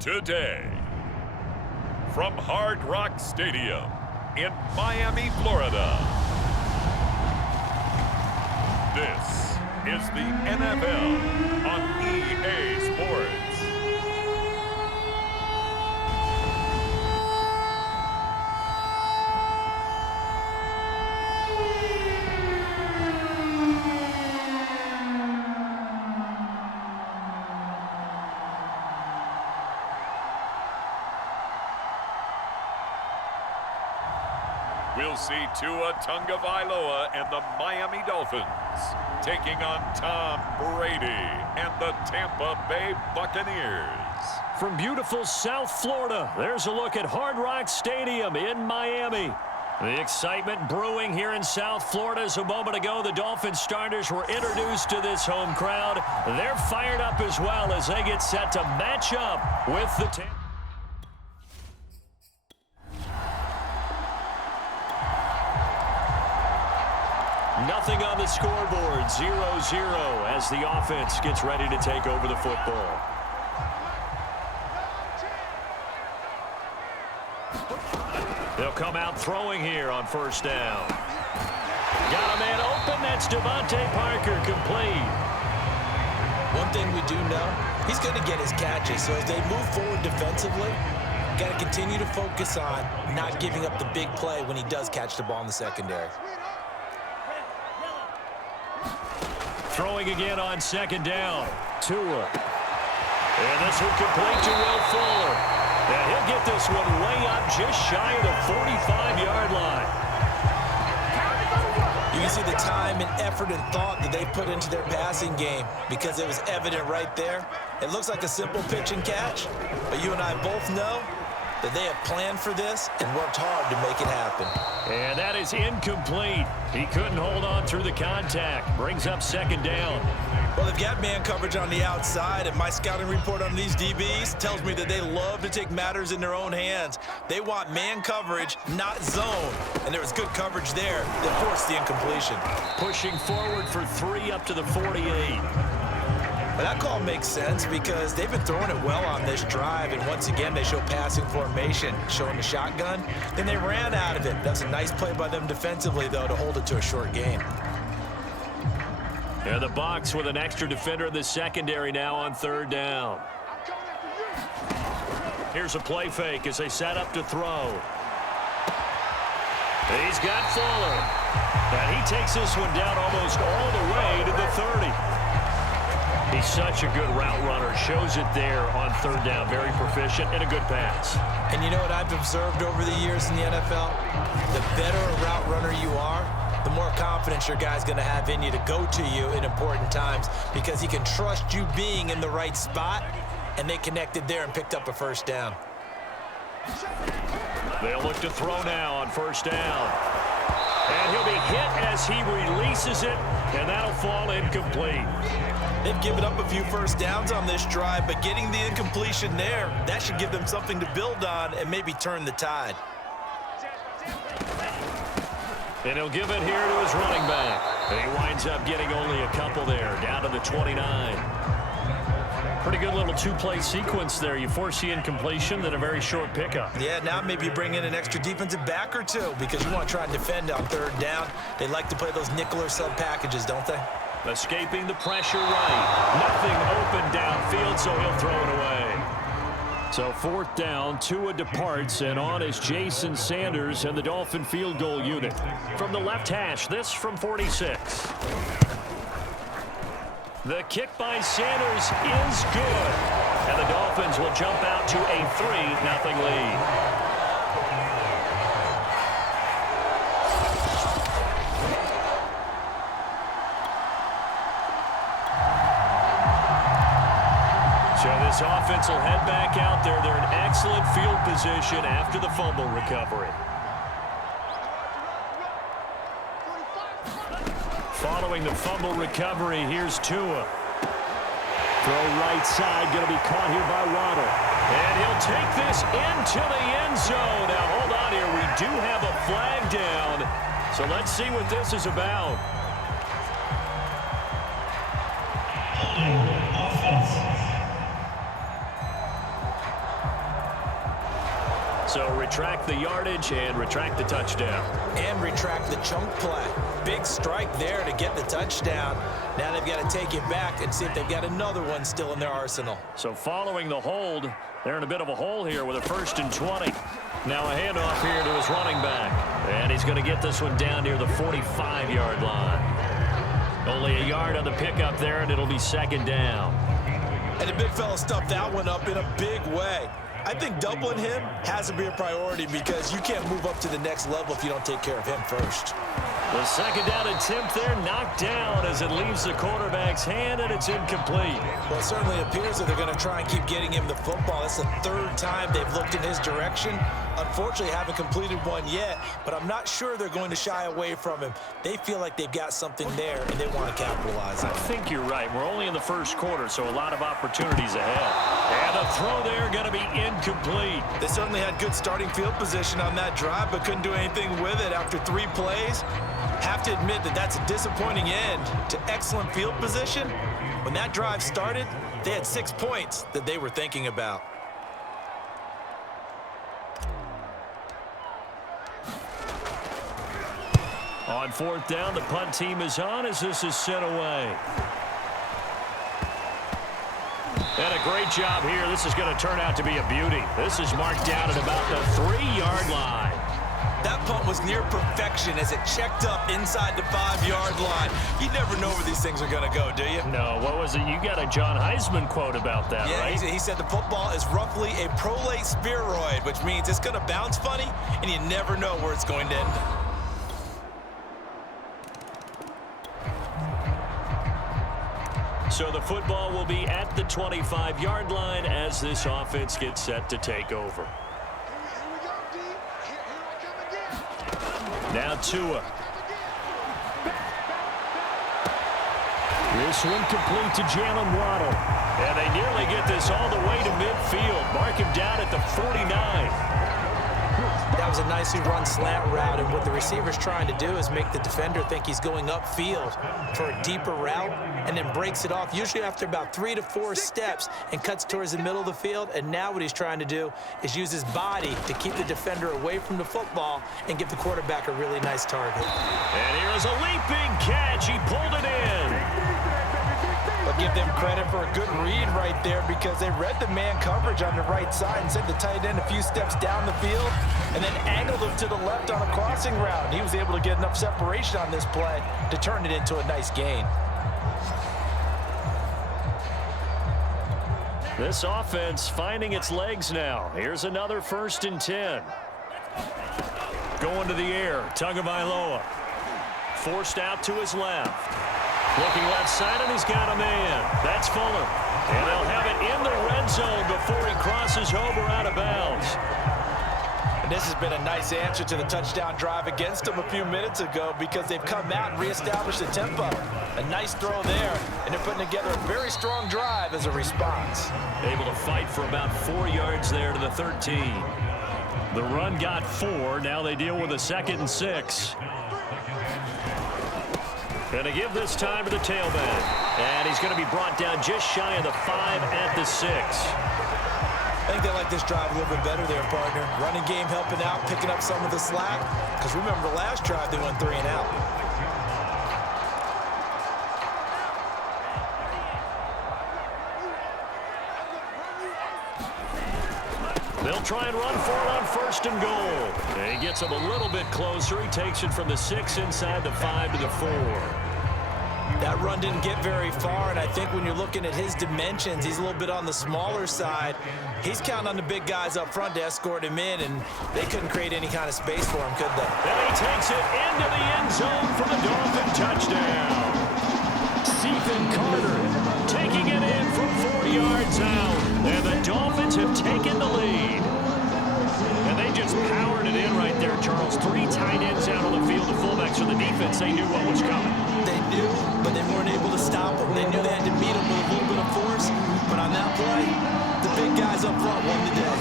Today, from Hard Rock Stadium in Miami, Florida, this is the NFL on EA Sports. We'll see Tua Tagovailoa and the Miami Dolphins taking on Tom Brady and the Tampa Bay Buccaneers. From beautiful South Florida, there's a look at Hard Rock Stadium in Miami. The excitement brewing here in South Florida as a moment ago the Dolphins starters were introduced to this home crowd. They're fired up as well as they get set to match up with the Tampa. Nothing on the scoreboard, 0-0 as the offense gets ready to take over the football. They'll come out throwing here on first down. Got a man open, that's Devontae Parker, complete. One thing we do know, he's going to get his catches, so as they move forward defensively, got to continue to focus on not giving up the big play when he does catch the ball in the secondary. Throwing again on second down. Tua. And this will complete to Will Fuller. And he'll get this one way up just shy of the 45-yard line. You can see the time and effort and thought that they put into their passing game because it was evident right there. It looks like a simple pitch and catch, but you and I both know that they have planned for this and worked hard to make it happen. And that is incomplete. He couldn't hold on through the contact. Brings up second down. Well, they've got man coverage on the outside, and my scouting report on these DBs tells me that they love to take matters in their own hands. They want man coverage, not zone. And there was good coverage there that forced the incompletion. Pushing forward for 3 up to the 48. But that call makes sense because they've been throwing it well on this drive, and once again they show passing formation, showing the shotgun. Then they ran out of it. That's a nice play by them defensively, though, to hold it to a short game. And the Bucs with an extra defender in the secondary now on third down. Here's a play fake as they set up to throw. He's got Fuller. And he takes this one down almost all the way to the 30. He's such a good route runner. Shows it there on third down. Very proficient and a good pass. And you know what I've observed over the years in the NFL? The better a route runner you are, the more confidence your guy's going to have in you to go to you in important times because he can trust you being in the right spot, and they connected there and picked up a first down. They'll look to throw now on first down. And he'll be hit as he releases it, and that'll fall incomplete. They've given up a few first downs on this drive, but getting the incompletion there, that should give them something to build on and maybe turn the tide. And he'll give it here to his running back. And he winds up getting only a couple there, down to the 29. Pretty good little two-play sequence there. You force the incompletion, then a very short pickup. Yeah, now maybe you bring in an extra defensive back or two because you want to try and defend on third down. They like to play those nickel or sub packages, don't they? Escaping the pressure right. Nothing open downfield, so he'll throw it away. So fourth down, Tua departs, and on is Jason Sanders and the Dolphin field goal unit. From the left hash, this from 46. The kick by Sanders is good. And the Dolphins will jump out to a 3-0 lead. So this offense will head back out there. They're in excellent field position after the fumble recovery. Following the fumble recovery, here's Tua. Throw right side, going to be caught here by Waddle. And he'll take this into the end zone. Now, hold on here. We do have a flag down. So let's see what this is about. So retract the yardage and retract the touchdown. And retract the chunk play. Big strike there to get the touchdown. Now they've got to take it back and see if they've got another one still in their arsenal. So following the hold, they're in a bit of a hole here with a 1st and 20. Now a handoff here to his running back. And he's going to get this one down near the 45-yard line. Only a yard on the pickup there, and it'll be 2nd down. And the big fella stuffed that one up in a big way. I think doubling him has to be a priority because you can't move up to the next level if you don't take care of him first. The 2nd down attempt there knocked down as it leaves the quarterback's hand, and it's incomplete. Well, it certainly appears that they're going to try and keep getting him the football. That's the 3rd time they've looked in his direction. Unfortunately, haven't completed one yet, but I'm not sure they're going to shy away from him. They feel like they've got something there, and they want to capitalize on it. I think you're right. We're only in the 1st quarter, so a lot of opportunities ahead. And the throw there going to be incomplete. They certainly had good starting field position on that drive, but couldn't do anything with it after 3 plays. Have to admit that that's a disappointing end to excellent field position. When that drive started, they had 6 points that they were thinking about. On 4th down, the punt team is on as this is sent away. And a great job here. This is going to turn out to be a beauty. This is marked down at about the 3-yard line. That punt was near perfection as it checked up inside the 5-yard line. You never know where these things are going to go, do you? No, what was it? You got a John Heisman quote about that, right? Yeah, he said the football is roughly a prolate spheroid, which means it's going to bounce funny, and you never know where it's going to end. So the football will be at the 25-yard line as this offense gets set to take over. Now Tua. This one complete to Jalen Waddle. And they nearly get this all the way to midfield. Mark him down at the 49. That was a nicely run slant route, and what the receiver's trying to do is make the defender think he's going upfield for a deeper route and then breaks it off, usually after about 3 to 4 steps, and cuts towards the middle of the field. And now what he's trying to do is use his body to keep the defender away from the football and give the quarterback a really nice target. And here's a leaping catch. He pulled it in. But give them credit for a good read right there because they read the man coverage on the right side and sent the tight end a few steps down the field and then angled him to the left on a crossing route. And he was able to get enough separation on this play to turn it into a nice gain. This offense finding its legs now. Here's another 1st and 10. Going to the air, Tagovailoa. Forced out to his left. Looking left side, and he's got a man. That's Fuller. And they'll have it in the red zone before he crosses over out of bounds. And this has been a nice answer to the touchdown drive against them a few minutes ago because they've come out and reestablished the tempo. A nice throw there, and they're putting together a very strong drive as a response. Able to fight for about 4 yards there to the 13. The run got 4. Now they deal with a 2nd and 6. Going to give this time to the tailback. And he's going to be brought down just shy of the 5 at the 6. I think they like this drive a little bit better there, partner. Running game helping out, picking up some of the slack. Because remember the last drive, they went 3 and out. They'll try and run for it on 1st and goal. And he gets him a little bit closer. He takes it from the 6 inside the 5 to the 4. That run didn't get very far, and I think when you're looking at his dimensions, he's a little bit on the smaller side. He's counting on the big guys up front to escort him in, and they couldn't create any kind of space for him, could they? And he takes it into the end zone for the Dolphin touchdown. Stephen Carter taking it in from 4 yards out. And the Dolphins have taken the lead. And they just powered it in right there, Charles. 3 tight ends out on the field, the fullbacks for the defense. They knew what was coming. They knew, but they weren't able to stop them. They knew they had to meet them with a little bit of force. But on that play, the big guys up front won the day.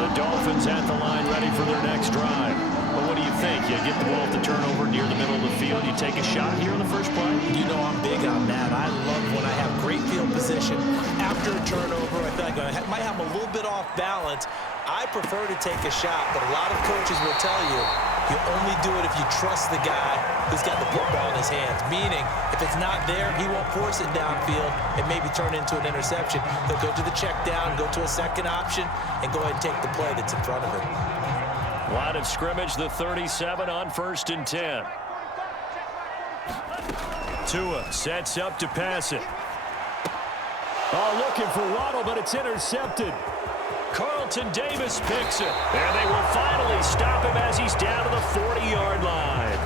The Dolphins at the line ready for their next drive. But what do you think? You get the ball at the turnover near the middle of the field. You take a shot here in the first play? You know I'm big on that. I love when I have great field position. After a turnover, I feel like I might have a little bit off balance. I prefer to take a shot, but a lot of coaches will tell you only do it if you trust the guy who's got the football in his hands. Meaning, if it's not there, he won't force it downfield and maybe turn into an interception. He'll go to the check down, go to a second option, and go ahead and take the play that's in front of him. Line of scrimmage, the 37 on 1st and 10. Tua sets up to pass it. Oh, looking for Waddle, but it's intercepted. Carlton Davis picks it. And they will finally stop him as he's down to the 40-yard line.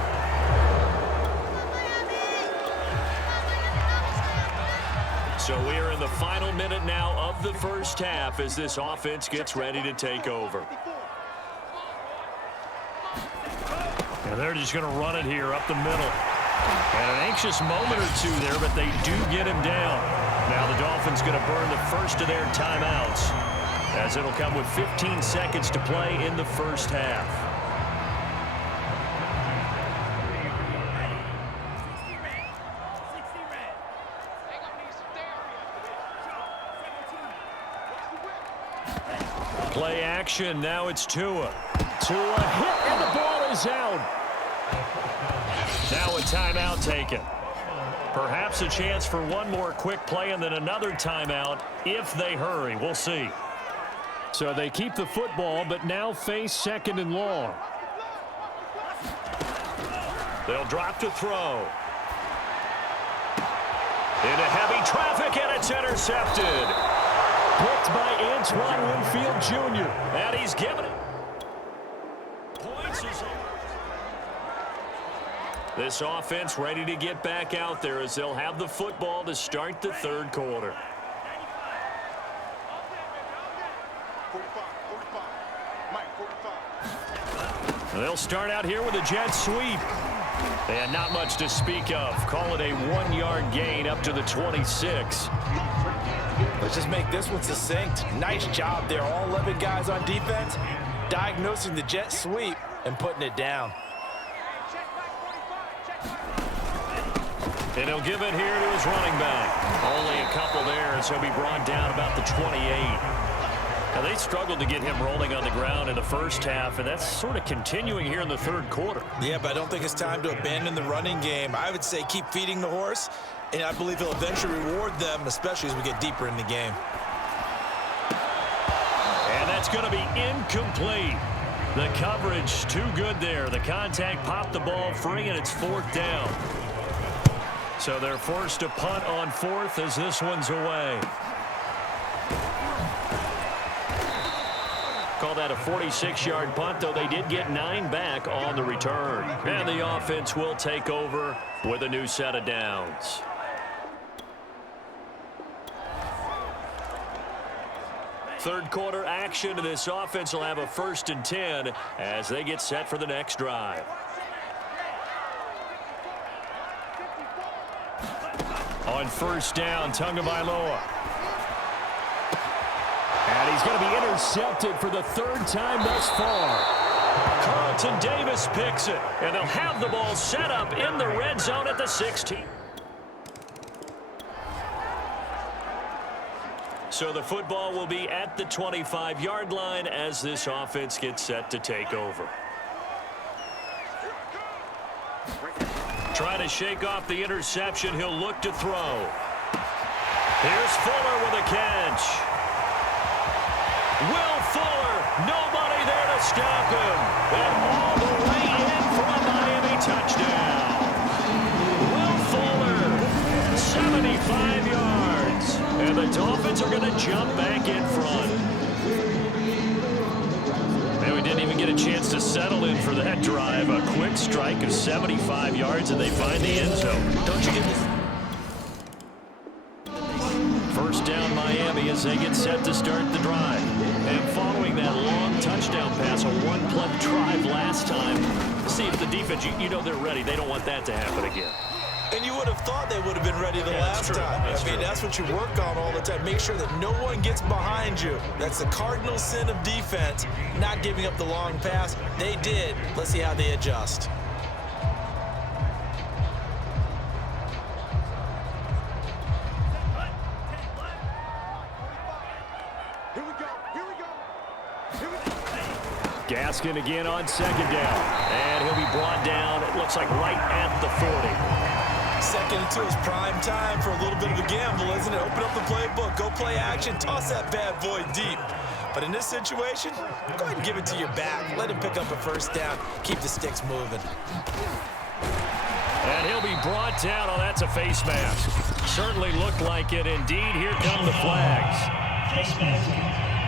So we are in the final minute now of the first half as this offense gets ready to take over. And they're just going to run it here up the middle. And an anxious moment or two there, but they do get him down. Now the Dolphins going to burn the first of their timeouts, as it'll come with 15 seconds to play in the first half. Play action, now it's Tua. Tua hit, and the ball is out. Now a timeout taken. Perhaps a chance for one more quick play and then another timeout if they hurry. We'll see. So they keep the football, but now face 2nd and long. They'll drop to throw. Into heavy traffic, and it's intercepted. Picked by Antoine Winfield Jr. And he's given it. Points is over. This offense ready to get back out there as they'll have the football to start the 3rd quarter. They'll start out here with a jet sweep. And not much to speak of. Call it a 1-yard gain up to the 26. Let's just make this one succinct. Nice job there. All 11 guys on defense diagnosing the jet sweep and putting it down. And he'll give it here to his running back. Only a couple there, so he'll be brought down about the 28. Now, they struggled to get him rolling on the ground in the first half, and that's sort of continuing here in the 3rd quarter. Yeah, but I don't think it's time to abandon the running game. I would say keep feeding the horse, and I believe he'll eventually reward them, especially as we get deeper in the game. And that's going to be incomplete. The coverage too good there. The contact popped the ball free, and it's 4th down. So they're forced to punt on 4th as this one's away. Call that a 46-yard punt, though they did get 9 back on the return. And the offense will take over with a new set of downs. Third quarter action, and this offense will have a 1st and 10 as they get set for the next drive. On 1st down, Tagovailoa. And he's going to be intercepted for the 3rd time thus far. Carlton Davis picks it, and they'll have the ball set up in the red zone at the 16. So the football will be at the 25-yard line as this offense gets set to take over. Trying to shake off the interception, he'll look to throw. Here's Fuller with a catch. Will Fuller, nobody there to stop him. And all the way in for a Miami touchdown. Will Fuller, 75 yards. And the Dolphins are going to jump back in front. And we didn't even get a chance to settle in for that drive. A quick strike of 75 yards, and they find the end zone. Don't you get this? First down Miami as they get set to start the drive. And following that long touchdown pass, a one-play drive last time, see if the defense, you know they're ready. They don't want that to happen again. And you would have thought they would have been ready the last time. I mean, that's what you work on all the time. Make sure that no one gets behind you. That's the cardinal sin of defense, not giving up the long pass. They did. Let's see how they adjust. Gaskin again on second down. And he'll be brought down, it looks like right at the 40. Second and 2 is prime time for a little bit of a gamble, isn't it? Open up the playbook, go play action, toss that bad boy deep. But in this situation, go ahead and give it to your back. Let him pick up a first down. Keep the sticks moving. And he'll be brought down. Oh, that's a face mask. Certainly looked like it. Indeed, here come the flags. Face mask,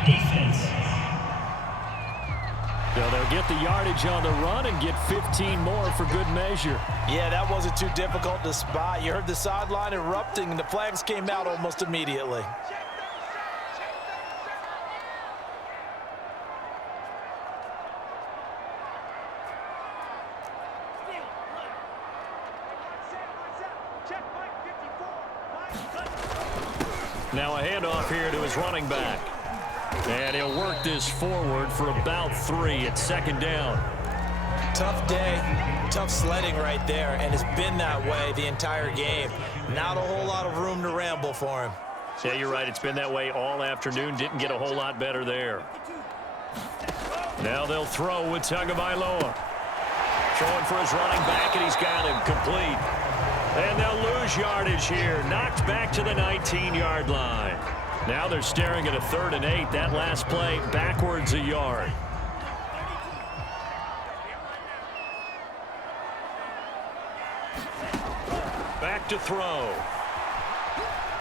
defense. So they'll get the yardage on the run and get 15 more for good measure. Yeah, that wasn't too difficult to spot. You heard the sideline erupting, and the flags came out almost immediately. Now a handoff here to his running back. And he'll work this forward for about 3 at second down. Tough day, tough sledding right there, and it's been that way the entire game. Not a whole lot of room to ramble for him. Yeah, you're right. It's been that way all afternoon. Didn't get a whole lot better there. Now they'll throw with Tagovailoa. Throwing for his running back, and he's got him complete. And they'll lose yardage here. Knocked back to the 19-yard line. Now they're staring at a 3rd and 8. That last play backwards a yard. Back to throw.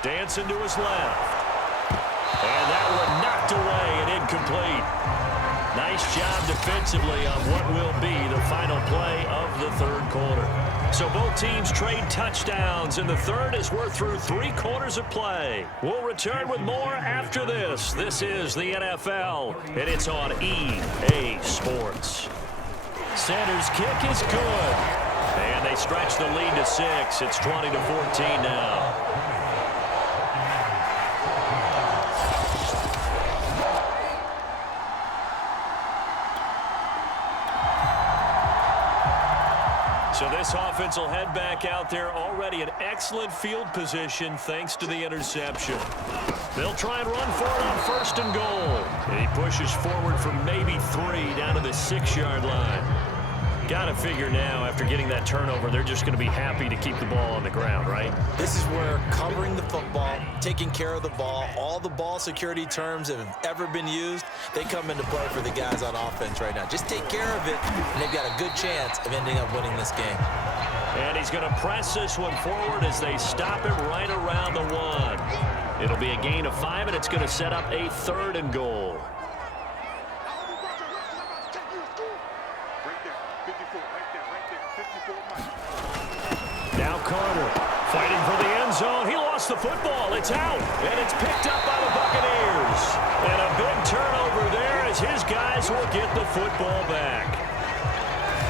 Dancing to his left. And that one knocked away and incomplete. Nice job defensively on what will be the final play of the 3rd quarter. So both teams trade touchdowns in the 3rd as we're through 3 quarters of play. We'll return with more after this. This is the NFL, and it's on EA Sports. Sanders' kick is good. And they stretch the lead to 6. It's 20-14 now. So this offense will head back out there, already in excellent field position thanks to the interception. They'll try and run for it on 1st and goal. And he pushes forward for maybe 3 down to the 6-yard line. Got to figure now, after getting that turnover, they're just going to be happy to keep the ball on the ground, right? This is where covering the football, taking care of the ball, all the ball security terms that have ever been used, they come into play for the guys on offense right now. Just take care of it, and they've got a good chance of ending up winning this game. And he's going to press this one forward as they stop it right around the 1. It'll be a gain of 5, and it's going to set up a 3rd and goal. Now Carter fighting for the end zone. He lost the football. It's out, and it's picked up by the Buccaneers. And a big turnover there as his guys will get the football back.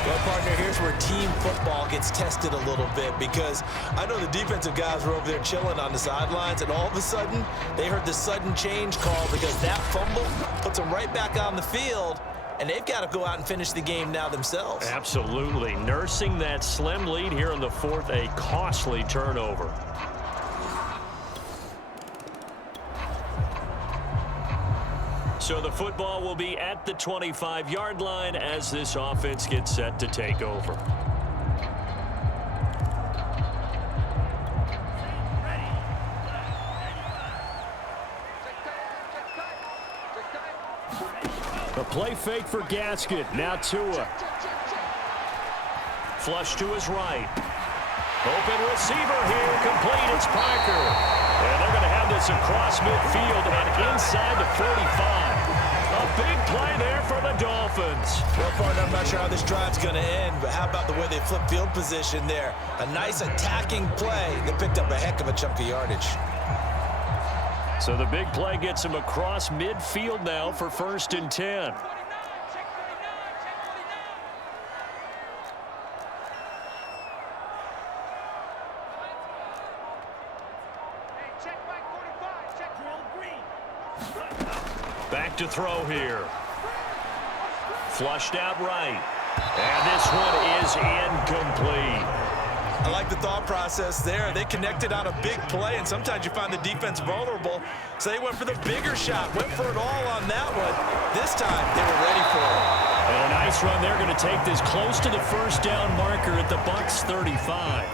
Well, partner, here's where team football gets tested a little bit, because I know the defensive guys were over there chilling on the sidelines, and all of a sudden, they heard the sudden change call because that fumble puts them right back on the field, and they've got to go out and finish the game now themselves. Absolutely. Nursing that slim lead here in the 4th, a costly turnover. So the football will be at the 25-yard line as this offense gets set to take over. A play fake for Gaskin. Now Tua. Flush to his right. Open receiver here. Complete. It's Parker. And they're going to have this across midfield and inside the 45. A big play there for the Dolphins. Well, partner, I'm not sure how this drive's going to end, but how about the way they flip field position there? A nice attacking play that picked up a heck of a chunk of yardage. So the big play gets him across midfield now for 1st and 10. Back to throw here. Flushed out right. And this one is incomplete. I like the thought process there. They connected on a big play, and sometimes you find the defense vulnerable. So they went for the bigger shot, went for it all on that one. This time, they were ready for it. And a nice run. They're going to take this close to the first down marker at the Bucs 35.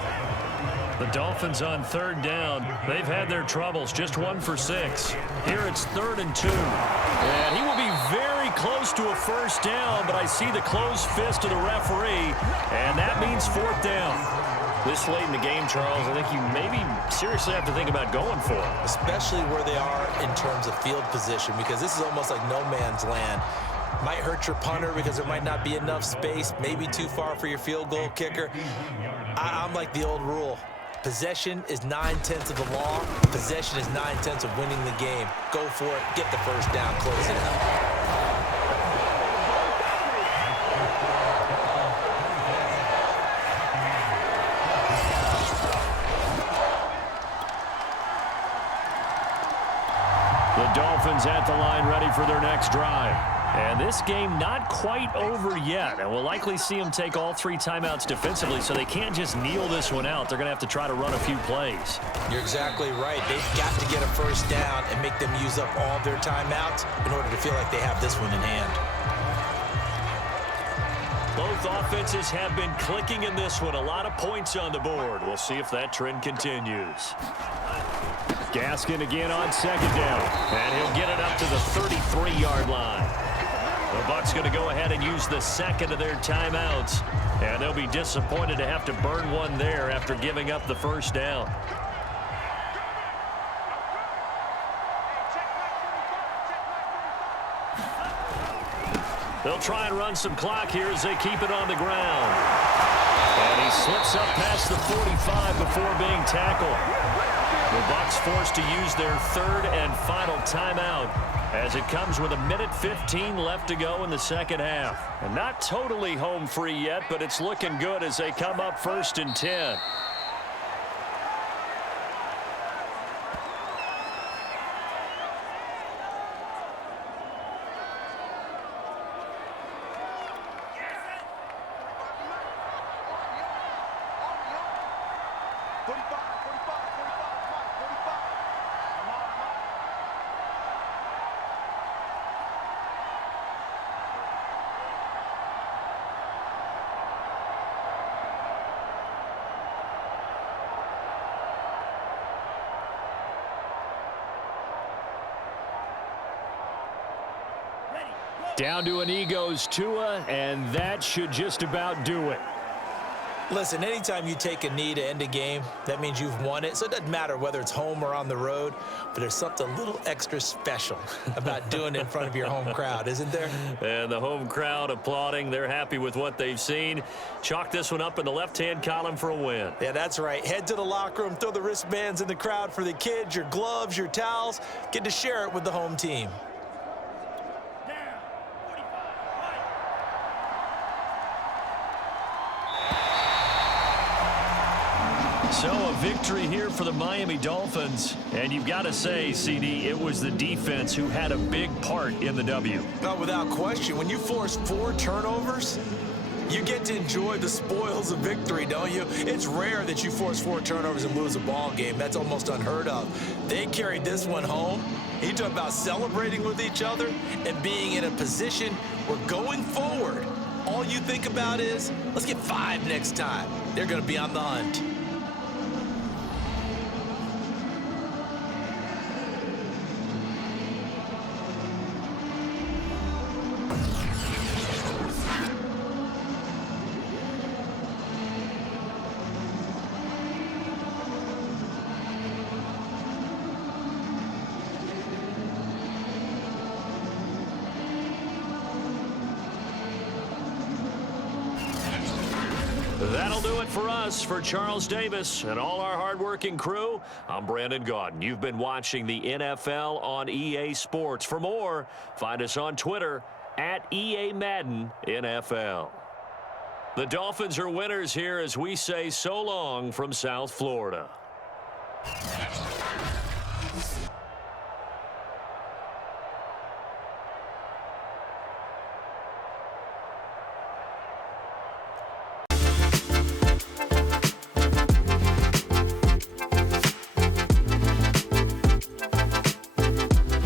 The Dolphins on 3rd down. They've had their troubles, just 1 for 6. Here it's 3rd and 2. And he will be very close to a first down, but I see the closed fist of the referee, and that means 4th down. This late in the game, Charles, I think you maybe seriously have to think about going for it. Especially where they are in terms of field position, because this is almost like no man's land. Might hurt your punter because there might not be enough space, maybe too far for your field goal kicker. I'm like the old rule. Possession is 9/10 of the law. Possession is 9/10 of winning the game. Go for it. Get the first down. Close it out. The Dolphins at the line ready for their next drive. And this game not quite over yet. And we'll likely see them take all 3 timeouts defensively, so they can't just kneel this one out. They're going to have to try to run a few plays. You're exactly right. They've got to get a first down and make them use up all their timeouts in order to feel like they have this one in hand. Both offenses have been clicking in this one. A lot of points on the board. We'll see if that trend continues. Gaskin again on 2nd down. And he'll get it up to the 33-yard line. The Bucs going to go ahead and use the 2nd of their timeouts. And they'll be disappointed to have to burn one there after giving up the first down. They'll try and run some clock here as they keep it on the ground. And he slips up past the 45 before being tackled. The Bucs forced to use their 3rd and final timeout as it comes with 1:15 left to go in the second half. And not totally home free yet, but it's looking good as they come up 1st and 10. Down to an knee goes Tua, and that should just about do it. Listen, anytime you take a knee to end a game, that means you've won it. So it doesn't matter whether it's home or on the road, but there's something a little extra special about doing it in front of your home crowd, isn't there? And the home crowd applauding. They're happy with what they've seen. Chalk this one up in the left-hand column for a win. Yeah, that's right. Head to the locker room, throw the wristbands in the crowd for the kids, your gloves, your towels. Get to share it with the home team. So a victory here for the Miami Dolphins. And you've got to say, CD, it was the defense who had a big part in the W. No, without question. When you force 4 turnovers, you get to enjoy the spoils of victory, don't you? It's rare that you force 4 turnovers and lose a ball game. That's almost unheard of. They carried this one home. You talk about celebrating with each other and being in a position where going forward, all you think about is, let's get 5 next time. They're going to be on the hunt. That'll do it for us. For Charles Davis and all our hardworking crew, I'm Brandon Gaudin. You've been watching the NFL on EA Sports. For more, find us on Twitter at EA Madden NFL. The Dolphins are winners here as we say so long from South Florida.